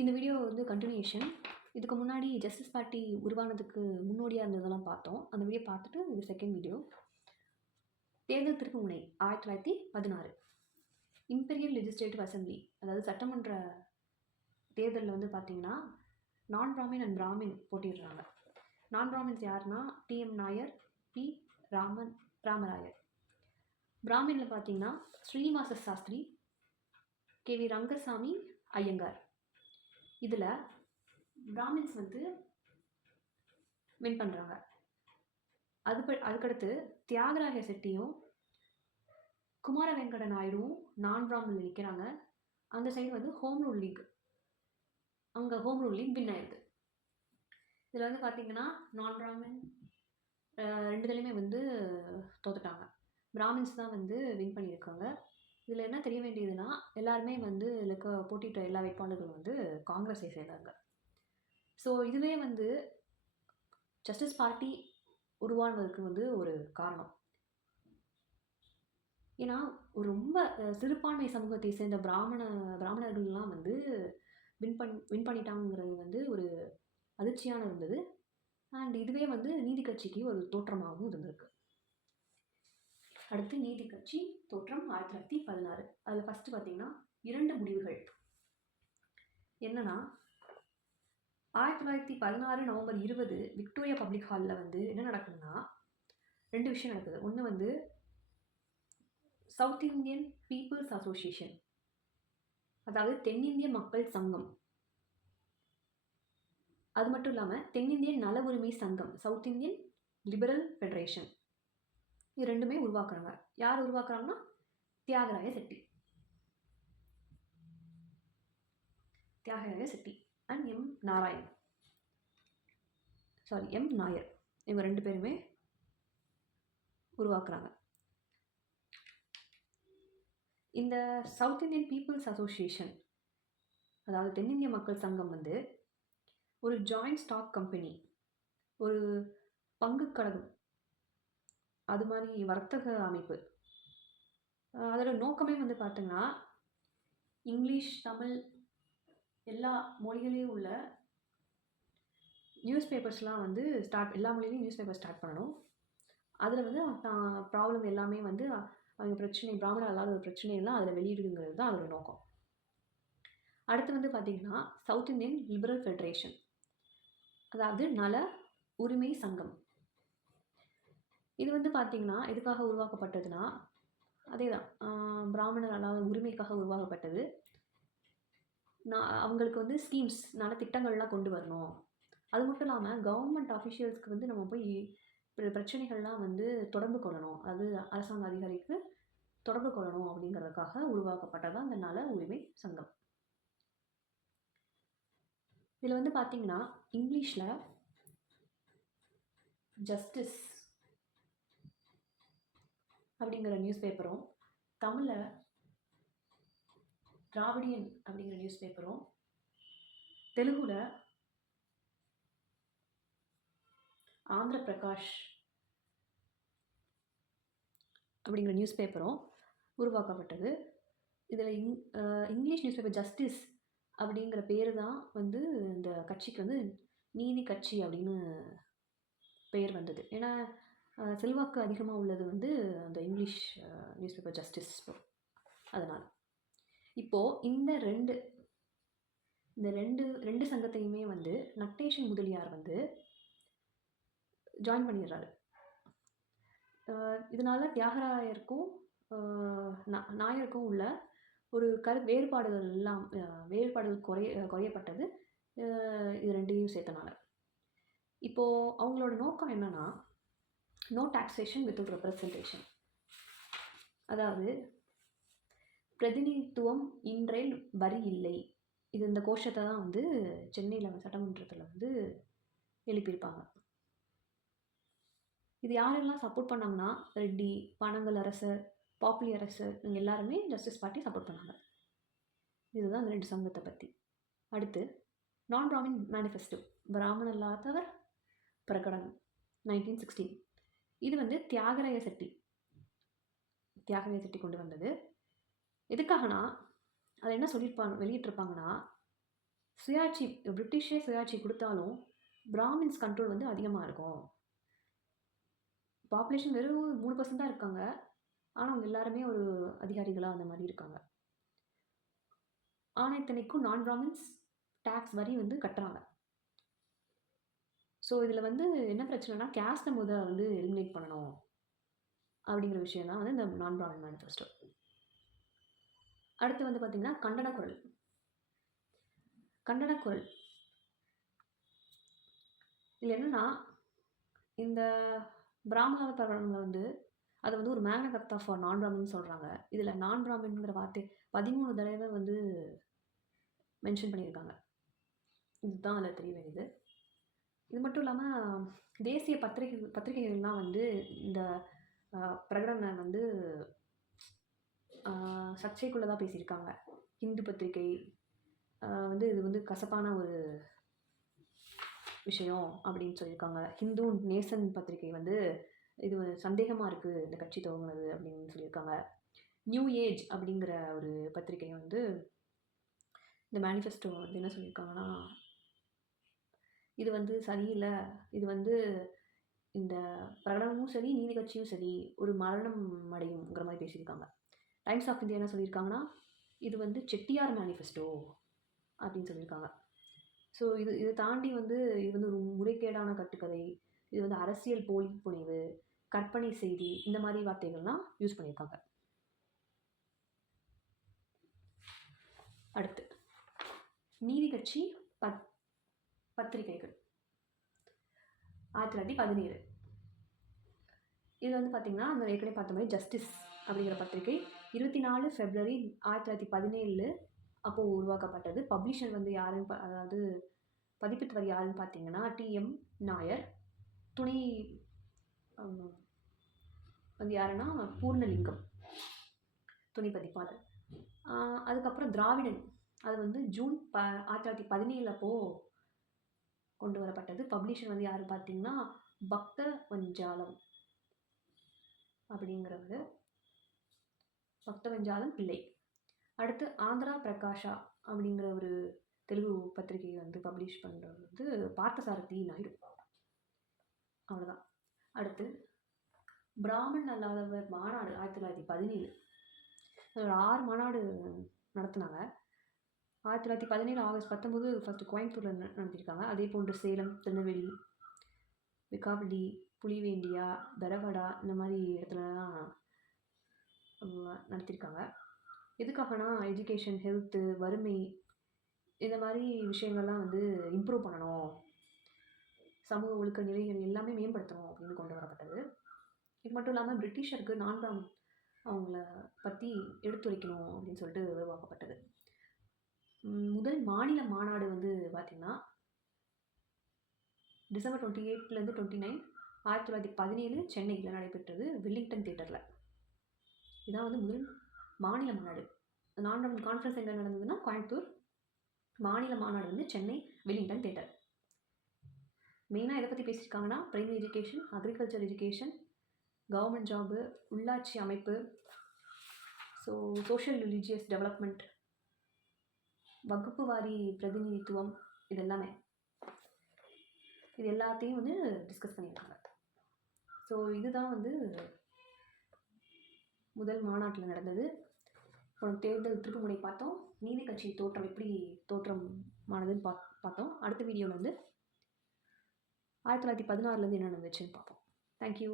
இந்த வீடியோ வந்து கன்டினியூஷன். இதுக்கு முன்னாடி ஜஸ்டிஸ் பார்ட்டி உருவானதுக்கு முன்னோடியாக இருந்ததெல்லாம் பார்த்தோம். அந்த வீடியோ பார்த்துட்டு இது செகண்ட் வீடியோ. தேர்தல் திருப்புமுனை 1916 இம்பீரியல் லெஜிஸ்லேட்டிவ் அசம்பிளி, அதாவது சட்டமன்ற தேர்தலில் வந்து பார்த்திங்கன்னா நான் பிராமின் அண்ட் பிராமின் போட்டிடுறாங்க. நான் பிராமின்ஸ் யாருன்னா டிஎம் நாயர், பி ராமராயர். பிராமினில் பார்த்தீங்கன்னா ஸ்ரீனிவாச சாஸ்திரி, கேவி ரங்கசாமி, ஐயங்கார். இதில் பிராமின்ஸ் வந்து வின் பண்ணுறாங்க. அதுக்கடுத்து தியாகராய செட்டியும் குமார வெங்கட நாயுடுவும் நான் பிராமினில் நிற்கிறாங்க. அந்த சைடு வந்து ஹோம் ரூல் லீக், அங்கே ஹோம் ரூல் லீக் வின் ஆயிடுது. இதில் வந்து பார்த்திங்கன்னா நான் பிராமின் ரெண்டுத்துலேயுமே வந்து தோத்துட்டாங்க. பிராமின்ஸ் தான் வந்து வின் பண்ணியிருக்காங்க. இதில் என்ன தெரிய வேண்டியதுன்னா, எல்லாருமே வந்து போட்டியிட்ட எல்லா வேட்பாளர்களும் வந்து காங்கிரஸை சேர்ந்தாங்க. ஸோ இதுவே வந்து ஜஸ்டிஸ் பார்ட்டி உருவானதுக்கு வந்து ஒரு காரணம். ஏன்னா ரொம்ப சிறுபான்மை சமூகத்தை சேர்ந்த பிராமணர்கள்லாம் வந்து வின் பண்ணிட்டாங்கிறது வந்து ஒரு அதிர்ச்சியான இருந்தது. அண்ட் இதுவே வந்து நீதி கட்சிக்கு ஒரு தோற்றமாகவும் இருந்திருக்கு. அடுத்து நீதி கட்சி தோற்றம் 1916. அதில் ஃபஸ்ட்டு பார்த்திங்கன்னா 2 முடிவுகள் என்னன்னா, 1916 நவம்பர் 20 விக்டோரியா பப்ளிக் ஹாலில் வந்து என்ன நடக்குதுன்னா 2 விஷயம் நடக்குது. ஒன்று வந்து சவுத் இந்தியன் பீப்புள்ஸ் அசோசியேஷன், அதாவது தென்னிந்திய மக்கள் சங்கம். அது மட்டும் இல்லாமல் தென்னிந்திய நல உரிமை சங்கம், சவுத் இந்தியன் லிபரல் ஃபெடரேஷன், இது ரெண்டுமே உருவாக்குறாங்க. யார் உருவாக்குறாங்கன்னா தியாகராய செட்டி அண்ட் எம் நாயர், இவங்க 2 பேருமே உருவாக்குறாங்க. இந்த சவுத் இந்தியன் பீப்புள்ஸ் அசோசியேஷன், அதாவது தென்னிந்திய மக்கள் சங்கம் வந்து ஒரு ஜாயிண்ட் ஸ்டாக் கம்பெனி, ஒரு பங்கு கழகம், அது மாதிரி வர்த்தக அமைப்பு. அதோட நோக்கமே வந்து பார்த்திங்கன்னா இங்கிலீஷ், தமிழ் எல்லா மொழிகளையும் உள்ள நியூஸ் பேப்பர்ஸ்லாம் வந்து எல்லா மொழியிலையும் நியூஸ் பேப்பர் ஸ்டார்ட் பண்ணணும். அதில் வந்து ப்ராப்ளம் எல்லாமே வந்து அவங்க பிரச்சனை, பிராமணர் அல்லாத ஒரு பிரச்சனையெல்லாம் அதில் வெளியிடுங்கிறது தான் அதோட நோக்கம். அடுத்து வந்து பார்த்திங்கன்னா சவுத் இந்தியன் லிபரல் ஃபெடரேஷன், அதாவது நல உரிமை சங்கம். இது வந்து பார்த்திங்கன்னா எதுக்காக உருவாக்கப்பட்டதுன்னா அதே தான், பிராமணர் அல்லாத உரிமைக்காக உருவாக்கப்பட்டது. அவங்களுக்கு வந்து ஸ்கீம்ஸ், நலத்திட்டங்கள்லாம் கொண்டு வரணும். அது மட்டும் இல்லாமல் கவர்மெண்ட் அஃபிஷியல்ஸ்க்கு வந்து நம்ம போய் பிரச்சனைகள்லாம் வந்து தொடர்பு கொள்ளணும், அது அரசாங்க அதிகாரிக்கு தொடர்பு கொள்ளணும் அப்படிங்கிறதுக்காக உருவாக்கப்பட்டதான் இந்த நல உரிமை சங்கம். இதில் வந்து பார்த்திங்கன்னா இங்கிலீஷில் ஜஸ்டிஸ் அப்படிங்கிற நியூஸ் பேப்பரும், தமிழில் திராவிடியன் அப்படிங்கிற நியூஸ் பேப்பரும், தெலுங்குல ஆந்திர பிரகாஷ் அப்படிங்கிற நியூஸ் பேப்பரும் உருவாக்கப்பட்டது. இதில் இங்கிலீஷ் நியூஸ் பேப்பர் ஜஸ்டிஸ் அப்படிங்கிற பேர் தான் வந்து இந்த கட்சிக்கு வந்து நீதி கட்சி அப்படின்னு பெயர் வந்தது. ஏன்னா செல்வாக்கு அதிகமாக உள்ளது வந்து அந்த இங்கிலீஷ் நியூஸ் பேப்பர் ஜஸ்டிஸ். அதனால் இப்போது இந்த ரெண்டு சங்கத்தையுமே வந்து நட்டேஷன் முதலியார் வந்து ஜாயின் பண்ணிடுறாரு. இதனால் தியாகராயருக்கும் நாயருக்கும் உள்ள ஒரு வேறுபாடுகள் குறையப்பட்டது இது ரெண்டையும் சேர்த்தனால. இப்போது அவங்களோட நோக்கம் என்னென்னா நோ டாக்ஸேஷன் வித்தவுட் ரெப்ரசன்டேஷன், அதாவது பிரதிநிதித்துவம் இன்றைல் வரி இல்லை. இந்த கோஷத்தை தான் வந்து சென்னையில் சட்டமன்றத்தில் வந்து எழுப்பியிருப்பாங்க. இது யாரெல்லாம் சப்போர்ட் பண்ணாங்கன்னா ரெட்டி, பனங்கல் அரசர், பாப்புலி அரசர், இவங்க எல்லாருமே ஜஸ்டிஸ் பார்ட்டி சப்போர்ட் பண்ணாங்க. இதுதான் இந்த 2 சங்கத்தை பற்றி. அடுத்து நான் பிராமின் மேனிஃபெஸ்டோ, பிராமணர் இல்லாதவர் பிரகடனம் 1916. இது வந்து தியாகராய செட்டி கொண்டு வந்தது. எதுக்காகனா அது என்ன வெளியிட்டிருப்பாங்கன்னா சுயாட்சி பிரிட்டிஷே சுயாட்சி கொடுத்தாலும் பிராமின்ஸ் கண்ட்ரோல் வந்து அதிகமாக இருக்கும். பாப்புலேஷன் வெறும் 3% தான் இருக்காங்க. ஆனால் அவங்க எல்லாருமே ஒரு அதிகாரிகளாக அந்த மாதிரி இருக்காங்க. ஆனால் இத்தனைக்கும் நான் பிராமின்ஸ் டேக்ஸ் வரி வந்து கட்டுறாங்க. ஸோ இதில் வந்து என்ன பிரச்சனைனா கேஸ்ட்டை வந்து எலிமினேட் பண்ணணும் அப்படிங்கிற விஷயம் தான் வந்து இந்த நான் பிராமின் மேனிஃபெஸ்டோ. அடுத்து வந்து பார்த்திங்கன்னா கண்டனக்குரல். இதில் என்னென்னா இந்த பிராமண பிரகடனங்களை வந்து அதை வந்து ஒரு மேக்னா கர்த்தா ஃபார் நான் பிராமின் சொல்கிறாங்க. இதில் நான் பிராமின்ங்கிற வார்த்தை 13 தடவை வந்து மென்ஷன் பண்ணியிருக்காங்க. இதுதான் அதில் தெரிய வேண்டியது. இது மட்டும் இல்லாமல் தேசிய பத்திரிகைகள்லாம் வந்து இந்த பிரகடனை வந்து சர்ச்சைக்குள்ளதாக பேசியிருக்காங்க. ஹிந்து பத்திரிகை வந்து இது வந்து கசப்பான ஒரு விஷயம் அப்படின்னு சொல்லியிருக்காங்க. ஹிந்து நேசன் பத்திரிகை வந்து இது சந்தேகமாக இருக்குது இந்த கட்சி துவங்கினது அப்படின்னு சொல்லியிருக்காங்க. நியூ ஏஜ் அப்படிங்கிற ஒரு பத்திரிகை வந்து இந்த மேனிஃபெஸ்டோ வந்து என்ன சொல்லியிருக்காங்கன்னா, இது வந்து சரியில்லை, இது வந்து இந்த பிரகடனமும் சரி நீதி கட்சியும் சரி ஒரு மரணம் அடையுங்கிற மாதிரி பேசியிருக்காங்க. டைம்ஸ் ஆஃப் இந்தியா என்ன சொல்லியிருக்காங்கன்னா, இது வந்து செட்டியார் மேனிஃபெஸ்டோ அப்படின்னு சொல்லியிருக்காங்க. ஸோ இதை தாண்டி வந்து இது வந்து ஒரு முறைகேடான கட்டுக்கதை, இது வந்து அரசியல் போலி புனைவு, கற்பனை செய்தி, இந்த மாதிரி வார்த்தைகள்லாம் யூஸ் பண்ணியிருக்காங்க. அடுத்து நீதி கட்சி பத்திரிகைகள் 1917. இது வந்து பார்த்திங்கன்னா நம்ம ஏற்கனவே பார்த்த மாதிரி ஜஸ்டிஸ் அப்படிங்கிற பத்திரிகை 24 February 1917 அப்போது உருவாக்கப்பட்டது. பப்ளிஷர் வந்து யாருன்னு அதாவது பதிப்பித்தவர் யாருன்னு பார்த்தீங்கன்னா TM நாயர். துணை வந்து யாருன்னா பூர்ணலிங்கம் துணை பதிப்பாளர். அதுக்கப்புறம் திராவிடன் அது வந்து ஜூன் 1917 அப்போது கொண்டு வரப்பட்டது. பப்ளிஷர் வந்து யார் பார்த்தீங்கன்னா பக்த வஞ்சாலம் அப்படிங்கிறவர், பக்த வஞ்சாலம் பிள்ளை. அடுத்து ஆந்திரா பிரகாஷா அப்படிங்கிற ஒரு தெலுங்கு பத்திரிகையை வந்து பப்ளிஷ் பண்ணுறது வந்து பார்த்தசாரதி நாயுடு. அவ்வளோதான். அடுத்து பிராமன் அல்லாதவர் மாநாடு 1917. ஒரு 6 மாநாடு நடத்தினாங்க. 1917 ஆகஸ்ட் 19 ஃபஸ்ட்டு கோயம்புத்தூரில் நடத்தியிருக்காங்க. அதே போன்று சேலம், திருநெல்வேலி, விகாவடி, புலிவேண்டியா, பெரவடா இந்த மாதிரி இடத்துலலாம் நடத்தியிருக்காங்க. எதுக்காகனா எஜுகேஷன், ஹெல்த்து, வறுமை இந்த மாதிரி விஷயங்கள்லாம் வந்து இம்ப்ரூவ் பண்ணணும், சமூக ஒழுக்க நிலைகள் எல்லாமே மேம்படுத்தணும் அப்படின்னு கொண்டு வரப்பட்டது. இது மட்டும் இல்லாமல் பிரிட்டிஷருக்கு நான்காம் அவங்கள பற்றி எடுத்துரைக்கணும் அப்படின்னு சொல்லிட்டு உருவாக்கப்பட்டது. முதல் மாநில மாநாடு வந்து பார்த்திங்கன்னா டிசம்பர் 28 29 1917 சென்னையில் நடைபெற்றது, வெல்லிங்டன் தியேட்டரில். இதான் வந்து முதல் மாநில மாநாடு. நான்காம் கான்ஃபரன்ஸ் எங்கே நடந்ததுன்னா கோயம்புத்தூர். மாநில மாநாடு வந்து சென்னை, வெல்லிங்டன் தியேட்டர். மெயினாக எதை பற்றி பேசியிருக்காங்கன்னா primary education, agriculture education, government job, உள்ளாட்சி அமைப்பு, ஸோ சோஷியல் ரிலீஜியஸ் டெவலப்மெண்ட், வகுப்பு வாரி பிரதிநிதித்துவம், இது எல்லாத்தையும் வந்து டிஸ்கஸ் பண்ணியிருக்காங்க. ஸோ இதுதான் வந்து முதல் மாநாட்டில் நடந்தது. தேர்தல் திருப்புமுனை பார்த்தோம், நீதி கட்சி தோற்றம் எப்படி தோற்றமானதுன்னு பார்த்தோம். அடுத்த வீடியோவில் வந்து 1916 என்ன நடந்துச்சுன்னு பார்ப்போம். தேங்க்யூ.